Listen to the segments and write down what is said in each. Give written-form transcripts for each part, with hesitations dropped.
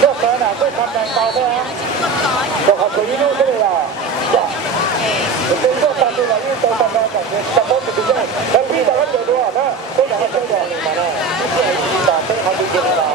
nước cái là cái phần này to thế á còn học cái nước cái này là cái nước ta tôi là những tôi phần này là tập bốn thì cái cái gì đó nó được đó cái này nó chơi được mà nè cái gì đó cái học cái gì đó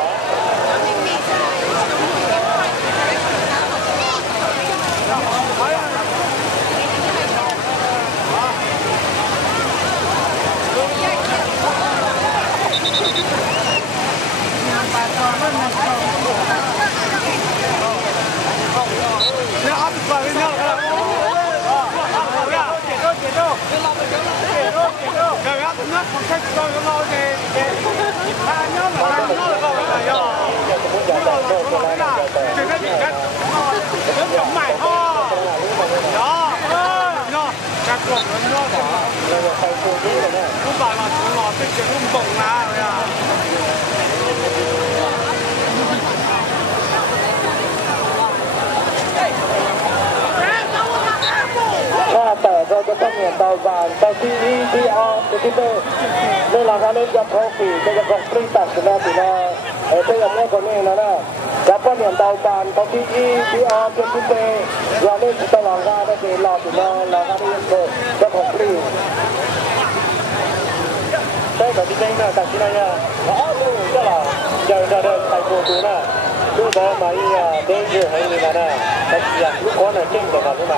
แต่เราจะต้องเห็นดาวบานตอนที่ที่ออกที่ในหลังการเล่นจะพอปีจะกองปริตัดนะปีน่าเพื่อเล่นคนนี้นะแล้วก็เห็นดาวบานตอนที่ออกที่เราเล่นตลอดการได้หลอกปีน่าหลอกการเล่นจะกองปริได้แบบที่เล่นนะแต่ที่ไหนอ่ะลูกก็ล่ะจะเดินไปโกดูนะลูกบอกมาอีเดินอยู่ให้นี่นะแต่ที่ลูกคนน่ะเก่งแต่กันรู้ไหม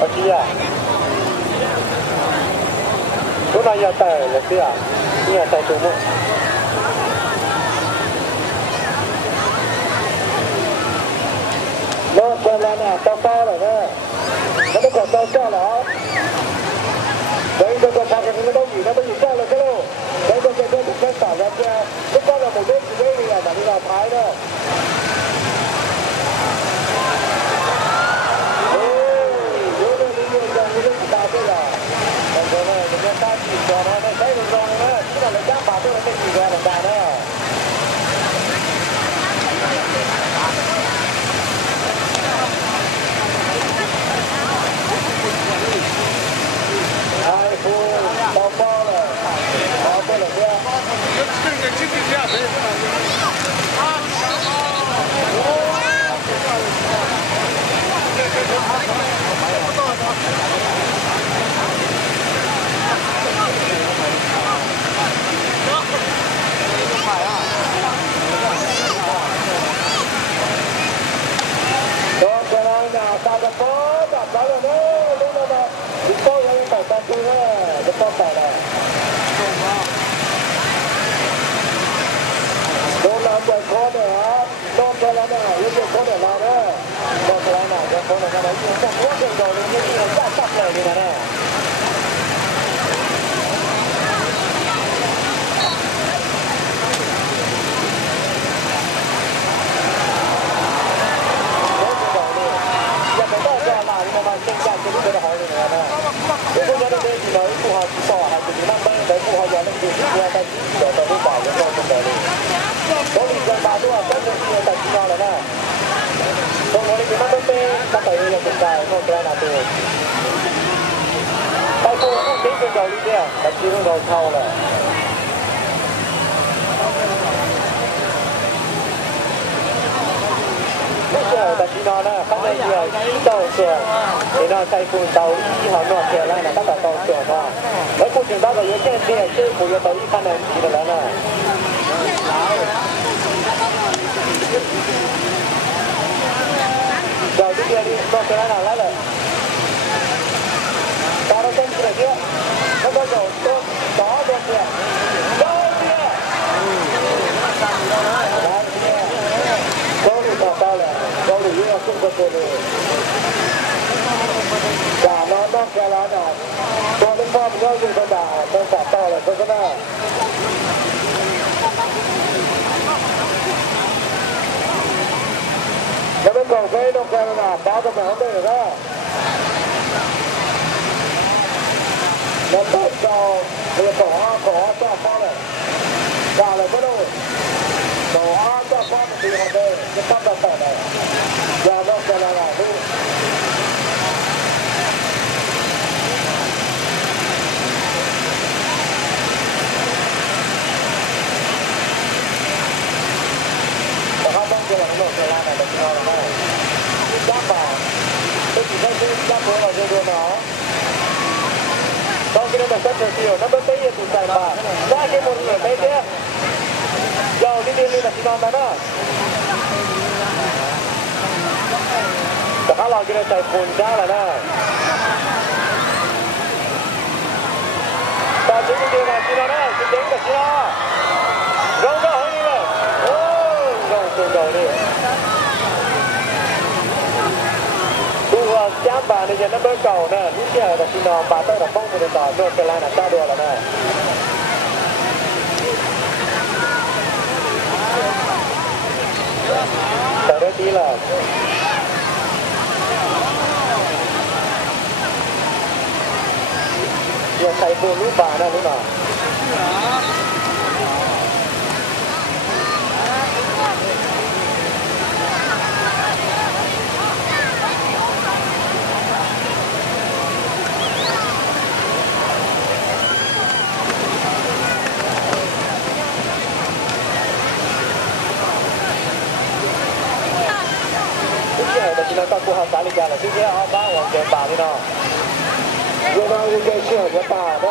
Aquí ya. Una ya está, le decía. Ya está todo. No, pues la nada, está todo, ¿no? No te costó solo, ¿no? Đấy, tôi có phát cái đâu gì nó mới nhìn ra là cái đâu. Đấy, tôi sẽ được cái tả ra kia. Lúc đó là một đứa gì đấy là đi vào Thái đó. Bây giờ còn rồi người ta chỉ còn nó thấy được rồi đó, chứ là các bà tôi là cái gì ra là cả đó. Ai phu bao bao rồi, bao bao là kia. Đó cái này là ta đã có đặt đó rồi đấy, lúc đó là chúng tôi đang phải tập trung đấy, chúng tôi phải là đó là cái khó để đó cái là những cái khó để làm đấy, đó cái là cái khó để làm đấy, chúng ta có được rồi nhưng mà đã sắp rồi như thế này. Tại vì nó là phát đây nhiều tàu xuồng thì nó chạy phun tàu đi họ nọ kia lại là các tàu xuồng mà mấy cuộc chiến đó là những cái tiền chơi của những tàu đi khăn này thì là nè rồi đi kia đi nó kia lại là lại rồi tao nó tên kia kia nó có dầu tôm đó được kia đó kia đó thì tao là đâu được như không có tiền rồi, cả nó cái lá nào, tôi đến phong nó dùng con đà, con xả to là con cái nào, nó mới cầu cái đâu cái nào, báo cho mày không đây được đó, nó tốt cho, bây giờ có cho phong này, cả là cái đâu. Đó cho con thì họ đây cái tóc là phải này giờ nó sẽ là đi 给他们三成丢，那么北也比赛吧，那给我们北的，要你的是哪的呢？แต่ถ้าเราจะได้ใจปูนได้แล้วนะตอนนี้จริงๆนะจีน่านะจริงๆกับจีน่าเราก็เฮ้ยเลยโอ้เราตัวเราเนี่ยตัวจ้างบานในยันนับเบอร์เก่านะนี่เจ้ากับจีน่าปาตั้งแต่ป้องกันต่อโดนเป็นลายหนักตาด้วยแล้วนะแต่ได้ดีละอย่าใส่ตัวลูกบานะลูกหน่อย今天到过好打理家了，今天好把往前打的呢。如果我给适合我打的，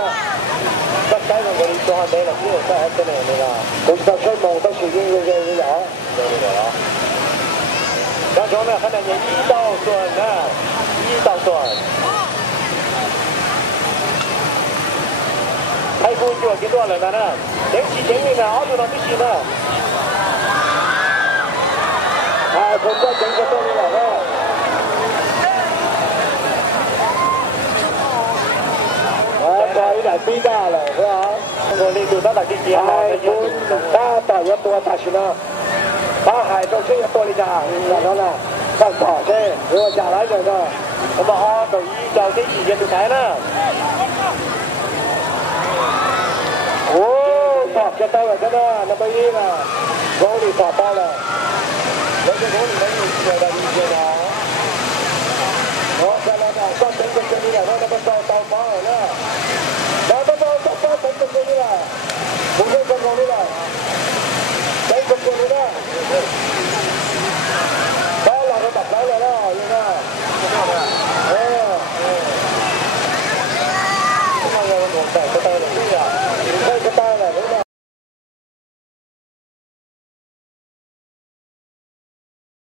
那该让我的做好没了，只有在还真的那个。我知道吹梦都是因为这个有。有了。然后呢，还能一刀断呢，一刀断。太古就几多人了呢？前期前面呢，好多人不行呢。哎，ผมก็เจ๋งกว่าตัวนี้แหละนะต่อยได้ปีได้เลยใช่ไหมคนนี้ดูตั้งแต่กี่เกียร์เลยคุณถ้าต่อยตัวตัดชนะถ้าหายต้องช่วยตัวลิจาอย่างนั้นน่ะต้องต่อใช่หรือว่าจะอะไรเลยนะผมบอกอ๋อตัวอีเจ้าที่อีเย็นตัวไหนนะโอ้ต่อจะต่อยแบบนั้นนะนับไปอีกนะโกลีต่อต่อเลยแล้วจะโกลีได้ยินเสียงได้ยินเสียง